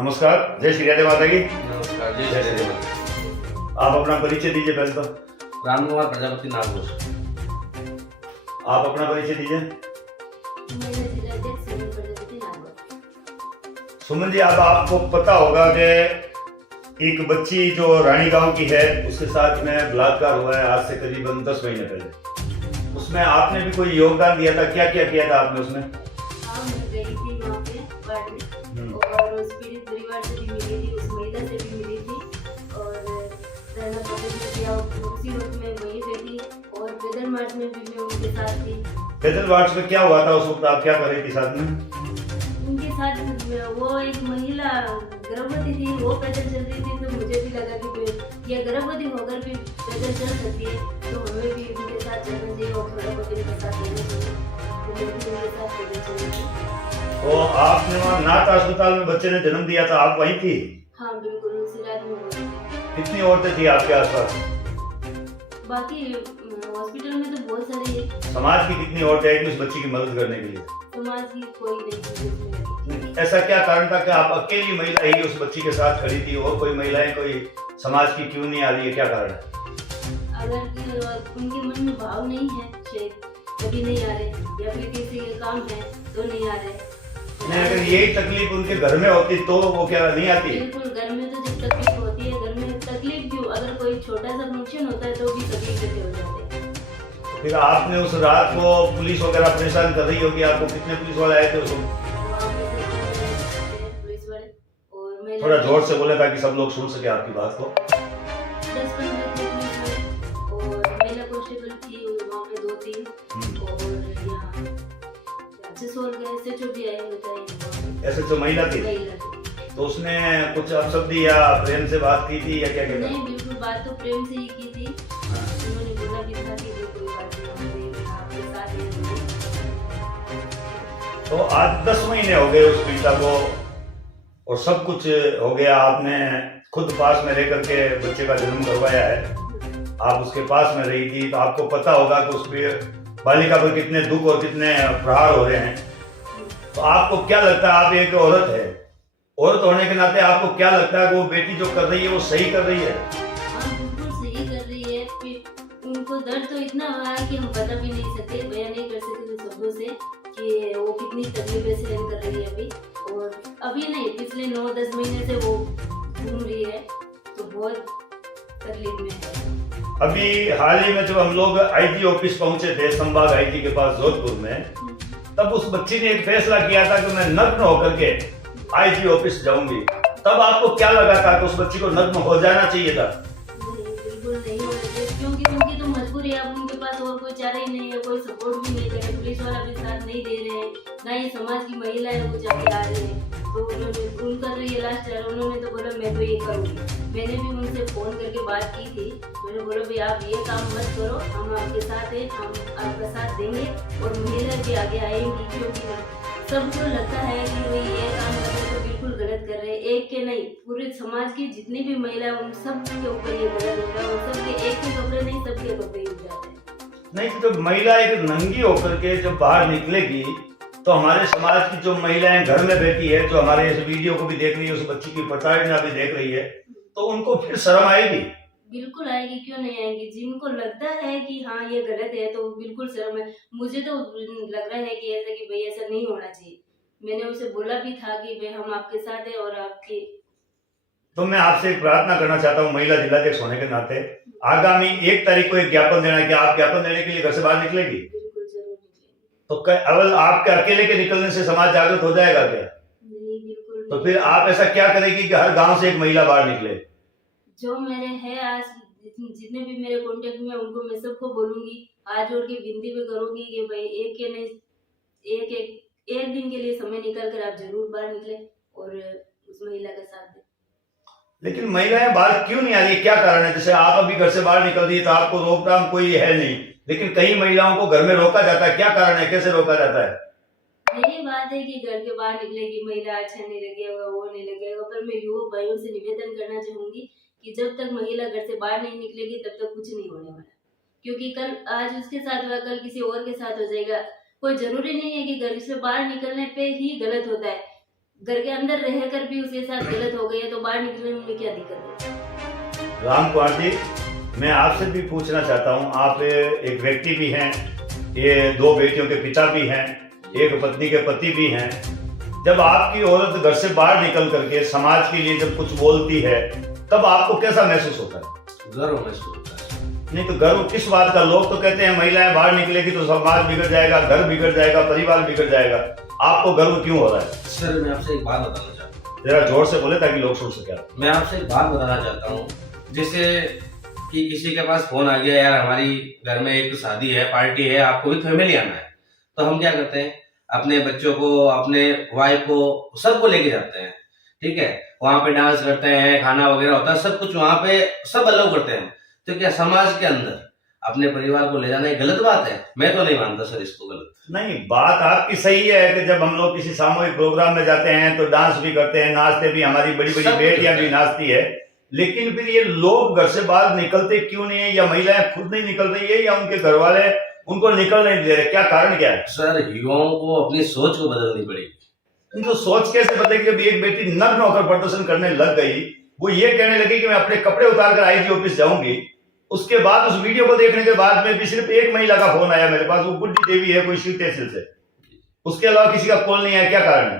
नमस्कार, जय श्री राधे माता की। नमस्कार, जय श्री राधे। आप अपना परिचय दीजिए पहले तो। राम कुमार प्रजापति नागपुर। आप अपना परिचय दीजिए। सुमन जी, आपको पता होगा कि एक बच्ची जो रानी गांव की है उसके साथ में बलात्कार हुआ है आज से करीबन 10 महीने पहले। उसमें आपने भी कोई योगदान दिया था? क्या क्या किया था आपने उसमें? हाँ, मैं गई थी वहाँ पे और उस पीड़ित परिवार से भी मिली थी, उस महिला से भी मिली थी और रहना पसंद किया। उसी वक्त मैं वहीं पे थी और पैदल मार्च में भी मैं उनके साथ थी। पैदल मार्च में क्या हुआ था उस वक्त? आप क्या कर रही थी साथ में? उनके साथ वो एक महिला गर्भवती थी, वो पैदल चल रही थी, तो मुझे भी लगा कि यह गर्भवती होकर भी पैदल चल सकती है तो हमें भी उनके साथ चलना चाहिए और थोड़ा बहुत उनके साथ रहना चाहिए। तो मैं भी उनके साथ पैदल चल रही थी। तो आपने वहाँ नाथ अस्पताल में बच्चे ने जन्म दिया था, आप वहीं थी? हाँ बिल्कुल, उसी रात में हुआ था। कितनी औरतें थी आपके आसपास? बाकी हॉस्पिटल में तो बहुत सारे हैं। समाज की कितनी औरतें आई थी उस बच्ची की मदद करने के लिए? समाज की कोई नहीं थी जिसमें। ऐसा क्या कारण था कि आप अकेली महिला ही उस बच्ची के साथ खड़ी थी और कोई महिलाएं कोई समाज की क्यों नहीं आ रही है? क्या कारण है? अगर उनके मन में भाव नहीं है शायद तभी नहीं आ रहे, या फिर किसी का काम है तो नहीं आ रहे। नहीं, अगर यही तकलीफ उनके घर में होती तो वो क्या नहीं आती? बिल्कुल, घर में तो जब तकलीफ होती है, घर में तकलीफ क्यों, अगर कोई छोटा सा फंक्शन होता है तो भी तकलीफ जैसे हो जाते हैं। फिर आपने उस रात को पुलिस वगैरह परेशान कर रही होगी आपको? कितने पुलिस वाले आए थे उस वक्त? वहाँ पे से पुलिस वाले और महिला थोड़ा जोर से बोले ताकि सब लोग सुन सके आपकी बात को। 10-15 थे पुलिस वाले और महिला कांस्टेबल थी वहाँ पे 2-3 और यहाँ जसोल गए से जो भी आए होता है ऐसे जो महिला थी महिला थी। तो उसने कुछ अपशब्दी या प्रेम से बात की थी या क्या कहता? नहीं, बिल्कुल बात तो प्रेम से ही की थी। उन्होंने बोला भी था कि कोई बात नहीं, हम आपके साथ हैं। तो आज 10 महीने हो गए उस पीड़िता को और सब कुछ हो गया। आपने खुद पास में लेकर के बच्चे का जन्म करवाया है, आप उसके पास में रही थी, तो आपको पता होगा कि उस बालिका पर कितने दुख और कितने प्रहार हो रहे हैं। तो आपको क्या लगता है, आप एक औरत है, औरत होने के नाते आपको क्या लगता है कि वो बेटी जो कर रही है वो सही कर रही है? हाँ बिल्कुल सही कर रही है। फिर उनको दर्द तो इतना हुआ है कि हम बता भी नहीं सकते, बयान नहीं कर सकते शब्दों से कि वो कितनी तकलीफें सहन कर रही है अभी। और अभी नहीं, पिछले 9-10 महीने से वो घूम रही है तो बहुत तकलीफ में है। अभी हाल ही में जब हम लोग आईजी ऑफिस पहुंचे थे, संभाग आईजी के पास जोधपुर में, तब उस बच्ची ने एक फैसला किया था कि मैं नग्न होकर के आईजी ऑफिस जाऊंगी। तब आपको क्या लगा था कि उस बच्ची को नग्न हो जाना चाहिए था? नहीं, बिल्कुल नहीं हो रहे थे क्योंकि उनकी तो मजबूरी है। अब उनके पास और कोई चारा ही नहीं है, कोई सपोर्ट भी नहीं करे, पुलिस वाला भी साथ नहीं दे रहे हैं, ना ही समाज की महिला है वो जाके आ रही है। तो उन्होंने उनका तो ये लास्ट है, उन्होंने तो बोला मैं तो ये करूँगी। मैंने भी उनसे फोन करके बात की थी, मैंने बोला भाई आप ये काम मत करो, हम आपके साथ हैं, हम आपका साथ देंगे और महिला भी आगे आएंगी। क्योंकि सबको लगता है कि भाई ये काम कर रहे तो बिल्कुल गलत कर रहे हैं। एक के नहीं, पूरे समाज की जितनी भी महिला है उन सब के ऊपर ये गलत होता है और सबके एक के कपड़े नहीं, सबके कपड़े उठ जाते हैं। नहीं, तो महिला एक नंगी होकर के जब बाहर निकलेगी तो हमारे समाज की जो महिलाएं घर में बैठी है, जो हमारे इस वीडियो को भी देख रही है, उस बच्ची की प्रताड़ना भी देख रही है, तो उनको फिर शर्म आएगी? बिल्कुल आएगी, क्यों नहीं आएगी। जिनको लगता है कि हाँ ये गलत है तो बिल्कुल शर्म है। मुझे तो लग रहा है कि ऐसा कि भाई ऐसा नहीं होना चाहिए। मैंने उसे बोला भी था कि भाई हम आपके साथ हैं और आपके। तो मैं आपसे एक प्रार्थना करना चाहता हूँ महिला जिलाध्यक्ष होने के नाते, आगामी 1 तारीख को एक ज्ञापन देना है। क्या आप ज्ञापन देने के लिए घर से बाहर निकलेगी? बिल्कुल जरूर निकलेंगे। तो अवल आपके अकेले के निकलने से समाज जागृत हो जाएगा क्या? नहीं, बिल्कुल तो नहीं। फिर आप ऐसा क्या करेगी कि हर गांव से एक महिला बाहर निकले? जो मेरे है आज जितने भी मेरे कांटेक्ट में उनको मैं सबको बोलूंगी, हाथ जोड़ के विनती भी करूंगी कि भाई एक के नहीं, एक दिन के लिए समय निकाल कर आप जरूर बाहर निकले और उस महिला का साथ दें। लेकिन महिलाएं बाहर क्यों नहीं आ रही है? क्या कारण है? जैसे आप अभी घर से बाहर निकल रही है तो आपको रोकथाम कोई है नहीं, लेकिन कई महिलाओं को घर में रोका जाता है। क्या कारण है? कैसे रोका जाता है? यही बात है कि घर के बाहर निकलेगी महिला, अच्छा नहीं लगेगा, वो नहीं लगेगा। पर मैं युवक भाइयों से निवेदन करना चाहूंगी कि जब तक महिला घर से बाहर नहीं निकलेगी तब तक कुछ नहीं होने वाला। क्योंकि कल आज उसके साथ हुआ, कल किसी और के साथ हो जाएगा। कोई जरूरी नहीं है कि घर से बाहर निकलने पे ही गलत होता है। घर के अंदर रहकर भी उसके साथ गलत हो गया तो बाहर निकलने में क्या दिक्कत है? राम कुमार जी, मैं आपसे भी पूछना चाहता हूँ, आप एक व्यक्ति भी हैं, ये 2 बेटियों के पिता भी हैं, एक पत्नी के पति भी हैं। जब आपकी औरत घर से बाहर निकल करके समाज के लिए जब कुछ बोलती है तब आपको कैसा महसूस होता है? गर्व महसूस होता है। नहीं तो गर्व किस बात का? लोग तो कहते हैं महिलाएं बाहर निकलेगी तो समाज बिगड़ जाएगा, घर बिगड़ जाएगा, परिवार बिगड़ जाएगा। आपको गर्व क्यों हो रहा है? सर मैं आपसे एक बात बताना चाहता हूँ। जरा जोर से बोले ताकि लोग सुन सके। मैं आपसे एक बात बताना चाहता हूँ, जैसे कि किसी के पास फोन आ गया, यार हमारी घर में एक शादी है, पार्टी है, आपको भी फैमिली आना है, तो हम क्या करते हैं, अपने बच्चों को, अपने वाइफ को, सबको लेके जाते हैं। ठीक है, वहां पे डांस करते हैं, खाना वगैरह होता है, सब कुछ वहां पे सब अलाउ करते हैं। तो क्या समाज के अंदर अपने परिवार को ले जाना एक गलत बात है? मैं तो नहीं मानता सर इसको गलत। नहीं, बात आपकी सही है कि जब हम लोग किसी सामूहिक प्रोग्राम में जाते हैं तो डांस भी करते हैं, नाचते भी, हमारी बड़ी बड़ी बेटियां भी नाचती है, लेकिन फिर ये लोग घर से बाहर निकलते क्यों नहीं है? या महिलाएं खुद नहीं निकल रही है या उनके घर वाले उनको निकल नहीं दे रहे? क्या कारण क्या है? सर युवाओं को अपनी सोच को बदलनी पड़ेगी। इनको सोच कैसे बदलेगी? अभी एक बेटी नग्न होकर प्रदर्शन करने लग गई, वो ये कहने लगी कि मैं अपने कपड़े उतार कर आईजी ऑफिस जाऊंगी। उसके बाद उस वीडियो को देखने के बाद में भी सिर्फ एक महिला का फोन आया मेरे पास, वो गुड्डी देवी है, कोई शिव तहसील से। उसके अलावा किसी का कॉल नहीं आया। क्या कारण है?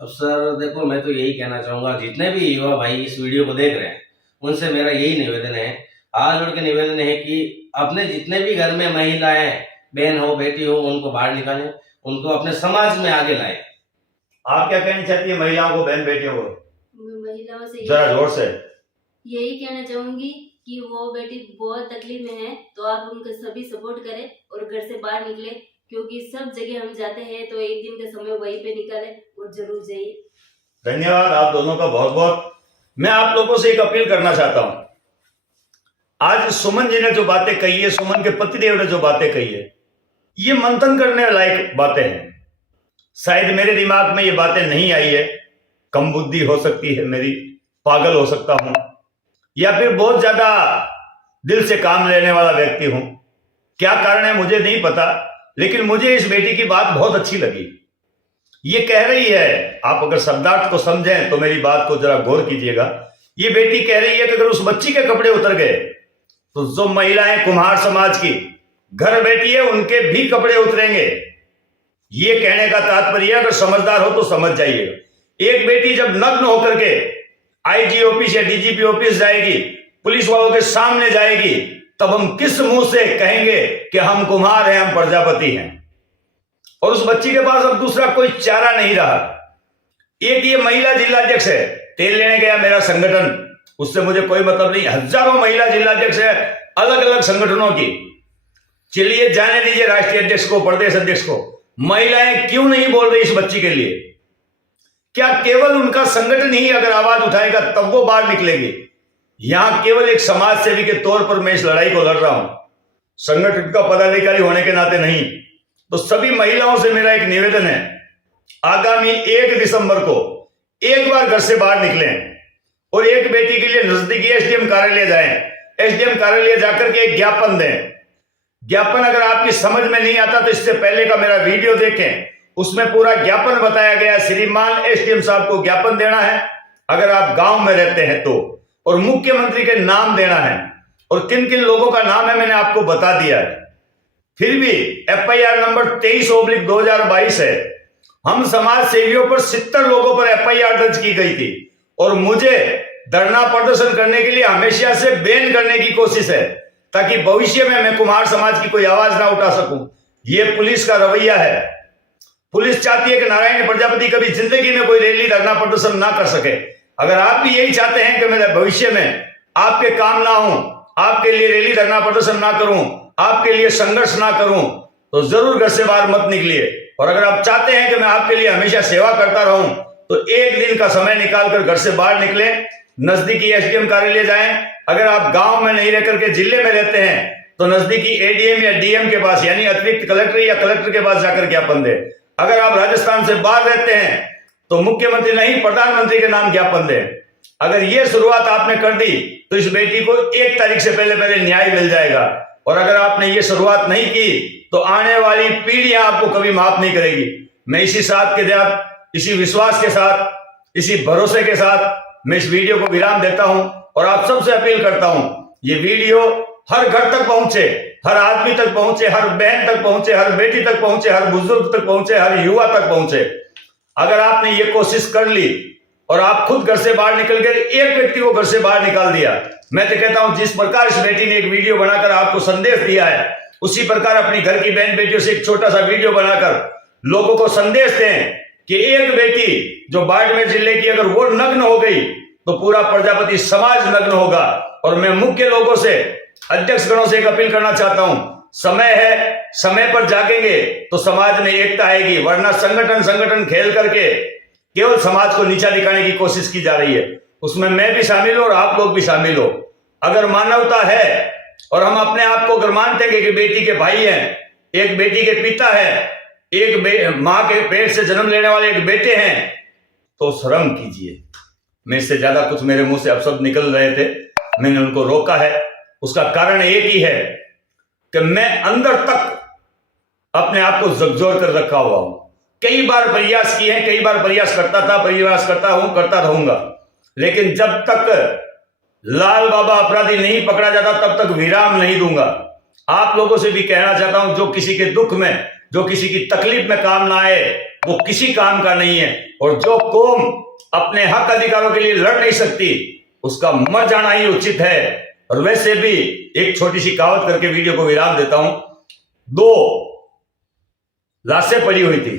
अब सर देखो, मैं तो यही कहना चाहूंगा, जितने भी युवा भाई इस वीडियो को देख रहे हैं उनसे मेरा यही निवेदन है, हाथ जोड़ के निवेदन है कि अपने जितने भी घर में महिलाएं, बहन हो, बेटी हो, उनको बाहर निकालें, उनको अपने समाज में आगे लाएं। आप क्या कहना चाहती है महिलाओं को, बहन बेटियों को? महिलाओं से जरा जोर से। यही कहना चाहूंगी कि वो बेटी बहुत तकलीफ में है तो आप उनको सभी सपोर्ट करें और घर से बाहर निकले, क्योंकि सब जगह हम जाते हैं तो एक दिन का समय वहीं पे निकाले और जरूर जाइए। धन्यवाद आप दोनों का बहुत बहुत। मैं आप लोगों से एक अपील करना चाहता हूं। आज सुमन जी ने जो बातें कही है, सुमन के पतिदेव ने जो बातें कही है, ये मंथन करने लायक बातें हैं। शायद मेरे दिमाग में ये बातें नहीं आई है, कम बुद्धि हो सकती है मेरी, पागल हो सकता हूं, या फिर बहुत ज्यादा दिल से काम लेने वाला व्यक्ति हूं। क्या कारण है मुझे नहीं पता, लेकिन मुझे इस बेटी की बात बहुत अच्छी लगी। ये कह रही है, आप अगर शब्दार्थ को समझें तो मेरी बात को जरा गौर कीजिएगा। ये बेटी कह रही है कि अगर उस बच्ची के कपड़े उतर गए तो जो महिलाएं कुम्हार समाज की घर बैठी है उनके भी कपड़े उतरेंगे। ये कहने का तात्पर्य, अगर समझदार हो तो समझ जाइएगा। एक बेटी जब नग्न होकर के आईजी ऑफिस या डीजीपी ऑफिस जाएगी, पुलिस वालों के सामने जाएगी, तब हम किस मुंह से कहेंगे कि हम कुम्हार हैं, हम प्रजापति हैं? और उस बच्ची के पास अब दूसरा कोई चारा नहीं रहा। एक ये महिला जिलाध्यक्ष है, तेल लेने गया मेरा संगठन, उससे मुझे कोई मतलब नहीं, हजारों महिला जिलाध्यक्ष है अलग अलग संगठनों की। चलिए जाने दीजिए राष्ट्रीय अध्यक्ष को, प्रदेश अध्यक्ष को, महिलाएं क्यों नहीं बोल रही इस बच्ची के लिए? क्या केवल उनका संगठन ही अगर आवाज उठाएगा तब वो बाहर निकलेगी? यहां केवल एक समाज सेवी के तौर पर मैं इस लड़ाई को लड़ रहा हूं, संगठन का पदाधिकारी होने के नाते नहीं। तो सभी महिलाओं से मेरा एक निवेदन है, आगामी 1 दिसंबर को एक बार घर से बाहर निकलें और एक बेटी के लिए नजदीकी एसडीएम कार्यालय जाएं। एसडीएम कार्यालय जाकर के एक ज्ञापन दें। ज्ञापन अगर आपकी समझ में नहीं आता तो इससे पहले का मेरा वीडियो देखें, उसमें पूरा ज्ञापन बताया गया। श्रीमान एसडीएम साहब को ज्ञापन देना है अगर आप गांव में रहते हैं तो, और मुख्यमंत्री के नाम देना है, और किन किन लोगों का नाम है मैंने आपको बता दिया है। फिर भी एफआईआर नंबर 23/2022 है। हम समाज सेवियों पर 70 लोगों पर एफआईआर दर्ज की गई थी और मुझे धरना प्रदर्शन करने के लिए हमेशा से बैन करने की कोशिश है, ताकि भविष्य में मैं कुम्हार समाज की कोई आवाज ना उठा सकूं। यह पुलिस का रवैया है। पुलिस चाहती है कि नारायण प्रजापति कभी जिंदगी में कोई रैली धरना प्रदर्शन ना कर सके। अगर आप भी यही चाहते हैं कि मेरे भविष्य में आपके काम ना हो, आपके लिए रैली धरना प्रदर्शन ना करूं, आपके लिए संघर्ष ना करूं, तो जरूर घर से बाहर मत निकलिए। और अगर आप चाहते हैं कि मैं आपके लिए हमेशा सेवा करता रहूं, तो एक दिन का समय निकालकर घर से बाहर निकले, नजदीकी एसडीएम कार्यालय जाएं। अगर आप गांव में नहीं रहकर के जिले में रहते हैं तो नजदीकी एडीएम या डीएम के पास, यानी अतिरिक्त कलेक्टर या कलेक्टर के पास जाकर ज्ञापन दें। अगर आप राजस्थान से बाहर रहते हैं तो मुख्यमंत्री नहीं, प्रधानमंत्री के नाम ज्ञापन दें। अगर यह शुरुआत आपने कर दी तो इस बेटी को 1 तारीख से पहले न्याय मिल जाएगा। और अगर आपने ये शुरुआत नहीं की तो आने वाली पीढ़ियां आपको कभी माफ नहीं करेगी। मैं इसी साथ के साथ इसी विश्वास के साथ, इसी भरोसे के साथ मैं इस वीडियो को विराम देता हूं और आप सबसे अपील करता हूं, ये वीडियो हर घर तक पहुंचे, हर आदमी तक पहुंचे, हर बहन तक पहुंचे, हर बेटी तक पहुंचे, हर बुजुर्ग तक पहुंचे, हर युवा तक पहुंचे। अगर आपने ये कोशिश कर ली और आप खुद घर से बाहर निकल गए, एक व्यक्ति को घर से बाहर निकाल दिया, मैं तो कहता हूं जिस प्रकार इस बेटी ने एक वीडियो बनाकर आपको संदेश दिया है, उसी प्रकार अपनी घर की बहन बेटियों से एक छोटा सा वीडियो बनाकर लोगों को संदेश दें कि एक बेटी जो बाड़मेर जिले की अगर वो नग्न हो गई तो पूरा प्रजापति समाज नग्न होगा। और मैं मुख्य लोगों से, अध्यक्ष गणों से एक अपील करना चाहता हूं, समय है, समय पर जागेंगे तो समाज में एकता आएगी, वरना संगठन खेल करके केवल समाज को नीचा दिखाने की कोशिश की जा रही है। उसमें मैं भी शामिल हूं और आप लोग भी शामिल हो। अगर मानवता है और हम अपने आप को अगर मानते हैं कि बेटी के भाई हैं, एक बेटी के पिता है, एक मां के पेट से जन्म लेने वाले एक बेटे हैं, तो शर्म कीजिए। मैं इससे ज्यादा कुछ मेरे मुंह से अपशब्द निकल रहे थे, मैंने उनको रोका है। उसका कारण एक ही है कि मैं अंदर तक अपने आप को झकझोर कर रखा हुआ हूं। कई बार प्रयास किए हैं, कई बार प्रयास करता था, प्रयास करता हूं, करता रहूंगा, लेकिन जब तक लाल बाबा अपराधी नहीं पकड़ा जाता तब तक विराम नहीं दूंगा। आप लोगों से भी कहना चाहता हूं, जो किसी के दुख में, जो किसी की तकलीफ में काम ना आए वो किसी काम का नहीं है। और जो कौम अपने हक अधिकारों के लिए लड़ नहीं सकती उसका मर जाना ही उचित है। और वैसे भी एक छोटी सी कहावत करके वीडियो को विराम देता हूं। 2 लाशें पड़ी हुई थी,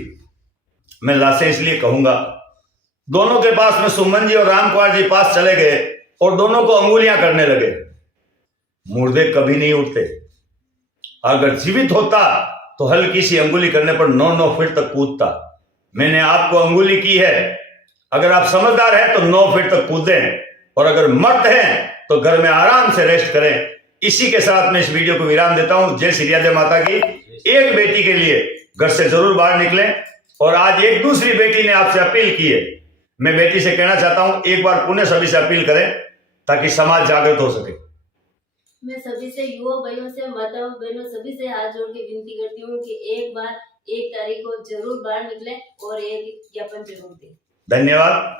मैं लाशें इसलिए कहूंगा, दोनों के पास में सुमन जी और राम कुमार जी पास चले गए और दोनों को अंगुलियां करने लगे। मुर्दे कभी नहीं उठते, अगर जीवित होता तो हल्की सी अंगुली करने पर 9 फीट तक कूदता। मैंने आपको अंगुली की है, अगर आप समझदार हैं तो 9 फीट तक कूदें, और अगर मर्द हैं तो घर में आराम से रेस्ट करें। इसी के साथ मैं इस वीडियो को विराम देता हूं। जय श्री राधे माता की। एक बेटी के लिए घर से जरूर बाहर निकलें। और आज एक दूसरी बेटी ने आपसे अपील की है, मैं बेटी से कहना चाहता हूं, एक बार पुनः सभी से अपील करें ताकि समाज जागृत हो सके। मैं सभी से, युवा भाइयों से, माताओं बहनों सभी से हाथ जोड़ के विनती करती हूँ कि एक बार 1 तारीख को जरूर बाहर निकले और एक ज्ञापन जरूर दें। धन्यवाद।